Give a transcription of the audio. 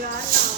原来。